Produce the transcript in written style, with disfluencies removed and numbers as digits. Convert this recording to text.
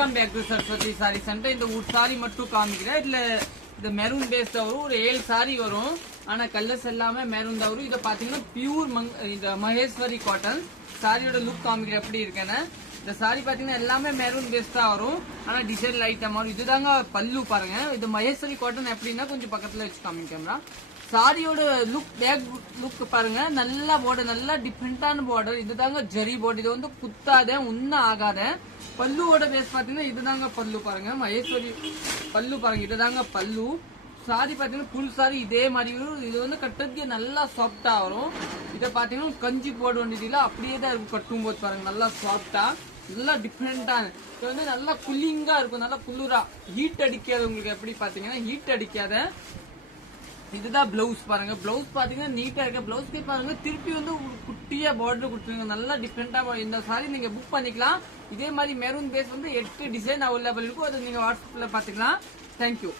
Welcome back to Saraswati sari centre. இந்த ஒரு sorry மட்டும் காமிக்கிறேன். இதுல இந்த மெரூன் பேஸ்ட் வரும், ஒரு 7 சாரி வரும். ஆனா கலர்ஸ் எல்லாமே மெரூன் தான் வரும். இதை பாத்தீங்கன்னா பியூர் இந்த மகேஸ்வரி காட்டன் சாரியோட லுக் காமிக்கிறேன் எப்படி இருக்கேன்னு. இந்த சாரி பாத்தீங்கன்னா எல்லாமே மெரூன் பேஸ்டா வரும். ஆனா டிசைன் லைட்டா வரும். இதுதாங்க பல்லு பாருங்க. இது மகேஸ்வரி காட்டன் எப்படின்னா கொஞ்சம் பக்கத்துல வச்சு காமிக்கிறா. சாரியோட லுக் பேக் லுக் பாருங்க, நல்லா பார்டர், நல்லா டிஃப்ரெண்டான பார்டர். இதுதாங்க ஜரி பார்டர். இது வந்து குத்தாத உன்ன ஆகாத. பல்லுவோட பேஸ் பாத்தீங்கன்னா இதுதாங்க பல்லு பாருங்க. மகேஸ்வரி பல்லு பாருங்க, இதுதாங்க பல்லு. சாரி பாத்தீங்கன்னா ஃபுல் சாரி இதே மாதிரி வரும். இது வந்து கட்டுறதுக்கு நல்லா சாஃப்டா வரும். இதை பாத்தீங்கன்னா கஞ்சி போட வேண்டியது அப்படியே தான் இருக்கும். கட்டும் போது பாருங்க நல்லா சாஃப்டா, நல்லா டிஃப்ரெண்டான. இது வந்து நல்லா கூலிங்கா இருக்கும், நல்லா குளிரா, ஹீட் அடிக்காது. உங்களுக்கு எப்படி பாத்தீங்கன்னா ஹீட் அடிக்காத. இதுதான் பிளவுஸ் பாருங்க. பிளவுஸ் பாத்தீங்கன்னா நீட்டா இருக்க. பிளவுஸ்க்கு பாருங்க திருப்பி வந்து குட்டியா பார்டர் கொடுத்துருங்க. நல்லா டிஃப்ரெண்டா. இந்த சாரி நீங்க புக் பண்ணிக்கலாம். இதே மாதிரி மெரூன் பேஸ் வந்து 8 டிசைன் அவைலபிள் இருக்கும். அதை நீங்க வாட்ஸ்அப்ல பாத்துக்கலாம். தேங்க்யூ.